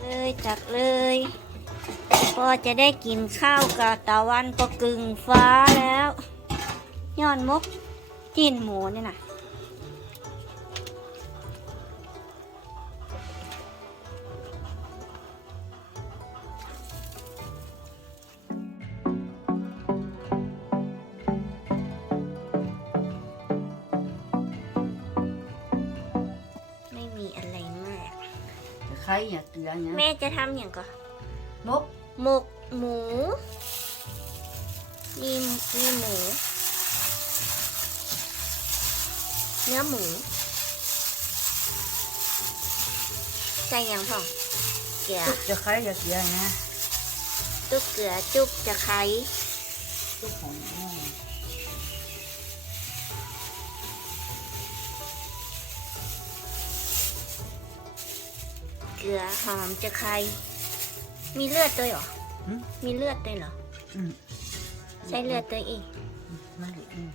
เลยตักเลย พอจะได้กินข้าวกับตะวันก็กึ่งฟ้าแล้ว ย้อนมุกจีนหมูนี่นะ ไข่เนี่ยเกลือเนี่ยแม่จะทำอย่างก่อนนกหมกหมูมีมีหมู เนื้อหมู ใส่หยังพ่องเกลือจุกจะไข่จะเกลือนะจุกเกลือจุกจะไคร้จุกของ เกลือหอมจะไคร้มีเลือดด้วยเหรอหืม มีเลือดด้วยเหรอ อืมใส่เลือดด้วยอีกไม่อืม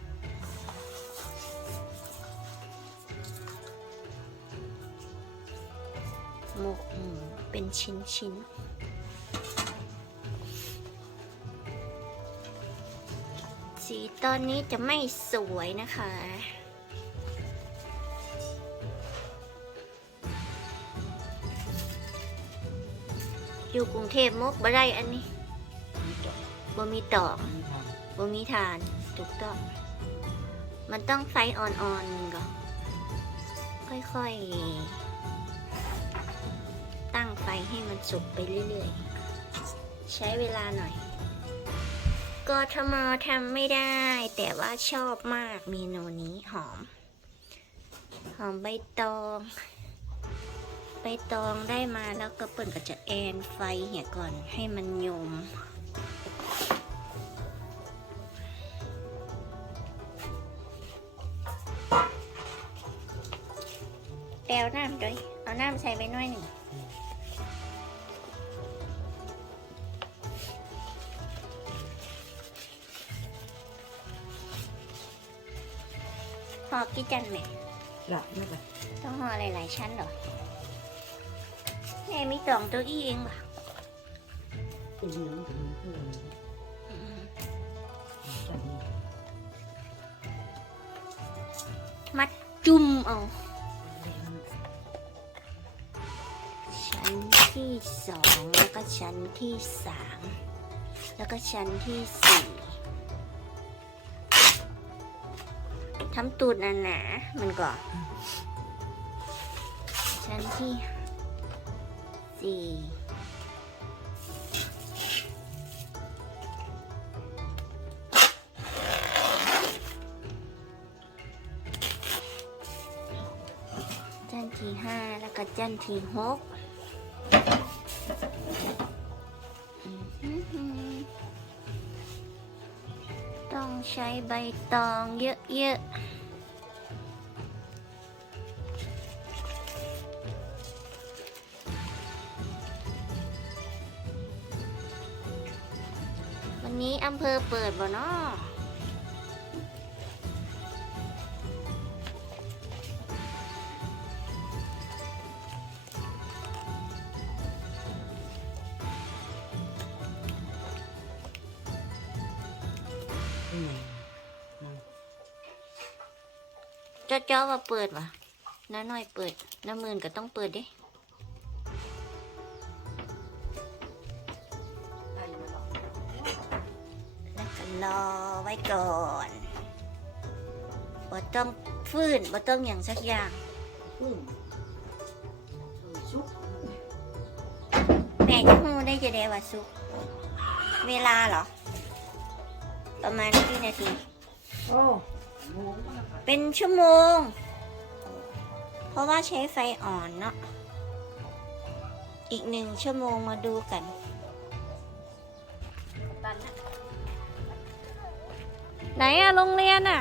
หมกหมูเป็นชิ้นชิ้นๆสีตอนนี้จะไม่สวยนะคะ อยู่กรุงเทพมกบ่ได้อันนี้บ่มีตอกบ่มีทานถูกต้อง มันต้องไฟอ่อนๆก่อนค่อยๆ ตั้งไฟให้มันสุกไปเรื่อยๆ ใช้เวลาหน่อยกทมทำไม่ได้ แต่ว่าชอบมากเมนูนี้หอม หอมใบตอง ใบตองได้มาแล้วก็เปิ่นก็จะแอนไฟเหี่ยก่อนให้มันยมแปลวน้ำด้วย เอาน้ำใส่ไปหน่อยหนึ่งห่อกี่จันแม่ำหลับไม่ไปต้องห่อหลายๆชั้นเหรอแม่มีสองตัวอี้เองป่ะเป็นเรื่องเป็นเรื่องจัดนี่มัดจุ่มเอาชั้นที่สองแล้วก็ชั้นที่สามแล้วก็ชั้นที่สี่ทำตูดหนาๆมันก่อนชั้นที่ สี่ชั้นที่ห้าแล้วก็ชั้นที่หกต้องใช้ใบตองเยอะๆ นนี้อำเภอเปิดบ่เนาะที่ไหนเจ้าเจ้าว่าเปิดวะน้าน้อยเปิด น้ามื่นก็ต้องเปิดเด้ รอไว้ก่อนบ่ต้องฟื้นบ่ต้องอย่างสักอย่าง อืมชุกแม่จะพูดได้จะได้ว่าสุก เวลาเหรอ ประมาณกี่นาที โอ้หมูมันละเป็นชั่วโมง เพราะว่าใช้ไฟอ่อนเนาะ อีกหนึ่งชั่วโมงมาดูกัน ไหนอะโรงเรียนอะ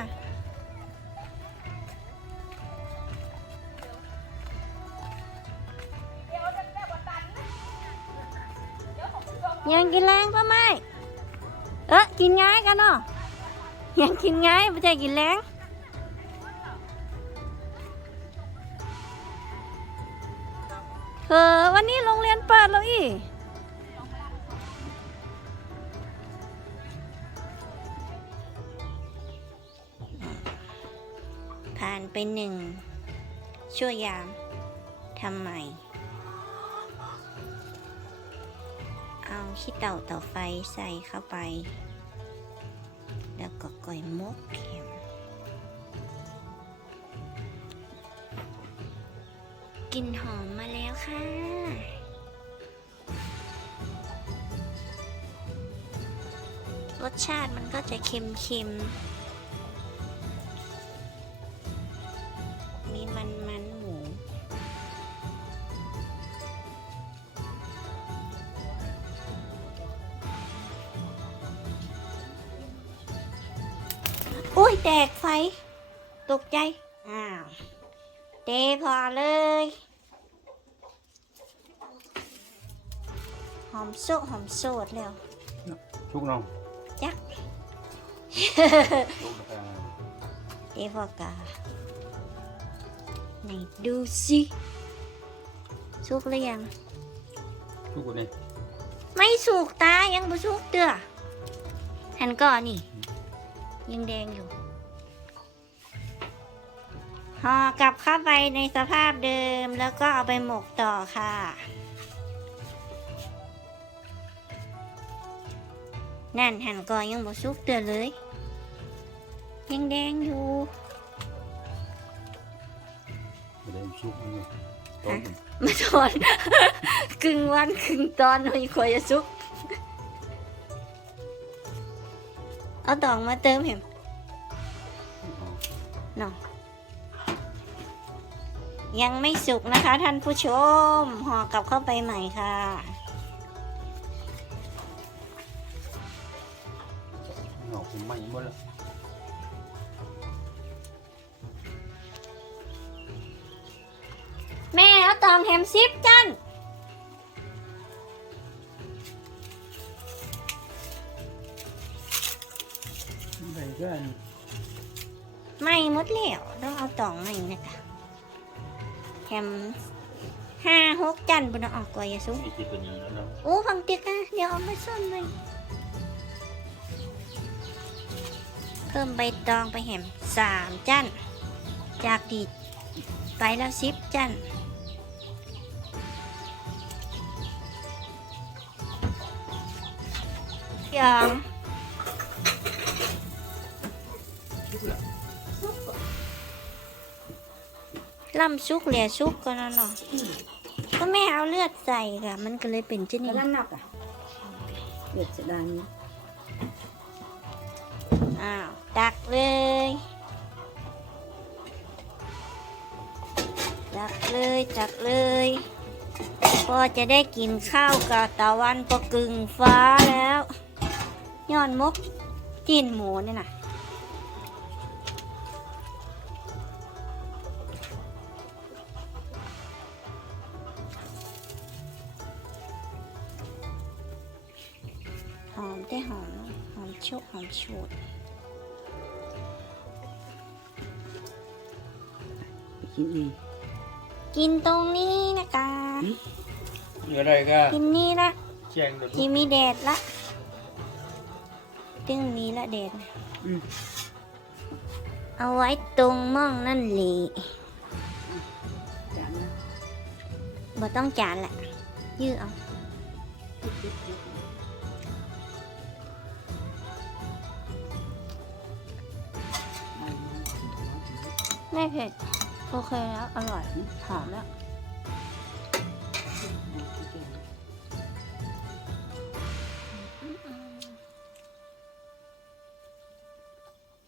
ยังกินแรงก็ไม่ เออกินง่ายกันเนาะยังกินง่ายไม่ใช่กินแรงเธอวันนี้โรงเรียนเปิดแล้วอีานไปหนึ่ง ชั่วยามทำไม เอาขี้เต่าเต่าไฟใส่เข้าไป แล้วก็ก่อยมกเข็มกลิ่นหอมมาแล้วค่ะรสชาติมันก็จะเค็มๆ อุ้ยแตกไฟ ตกใจ อ้าวเทพอเลย หอมโซะหอมโสดแล้ว ชุกน้องจัก ชุกกาแฟเทพอกาไหนดูสิสุกหรือยัง ชุกกว่านี้ไม่สุกตายังบ่สุกเด้อหันก่อนนี่ ยังแดงอยู่ห่อกลับเข้าไปในสภาพเดิมแล้วก็เอาไปหมกต่อค่ะ นั่นหันก่อนยังบ่สุกเด้อเลย ยังแดงอยู่ไม่ได้ชุกนี่ต้ม มาตอนกึ่งวันกึ่งตอนหน่อยควรจะสุก เอาตองมาเติมเห็มเนาะยังไม่สุกนะคะ ท่านผู้ชมห่อกลับเข้าไปใหม่ค่ะ หนอกผมไหม้หมดแล้วแม่เอาตองแฮมซิปจัน ไม่ได้ไม่หมดแล้วต้องเอาตองใหม่นะคะแฮมห้าหกจันบุญเอาออกกว่าอย่าสุกไอ้ที่ตัวนี้แล้วเนาะโอ้ฟังเติ๊กอะเดี๋ยวเอามาซ่อนเลยเพิ่มใบตองไปแหมสามจันจากดีดไปแล้วสิบจันยอม ล่ำซุกเหลียซุกก็นั่นเนาะก็แม่เอาเลือดใส่ค่ะมันก็เลยเป็นเช่นแล้นี้วนั่นหนักอะเดือดจะดังอ้าวตักเลยตักเลยตักเลยก็จะได้กินข้าวกับตะวันก็กึ่งฟ้าแล้วย้อนมกจีนหมูเนี่ยนะ หอมได้หอมนะหอมชุบหอมชูดไปกินเองกินตรงนี้นะคะเหลืออะไรก็กินนี่ละแจ้งเดี๋ยวที่มีแดดละตึงมีละแดดนะอืมเอาไว้ตรงหม่องนั่นแหละจานนะบ่ต้องจานแหละยื้อเอา ไม่เผ็ด โอเคแล้ว อร่อย หอมแล้ว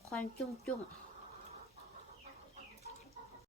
ควันจุ้งจุ้งๆ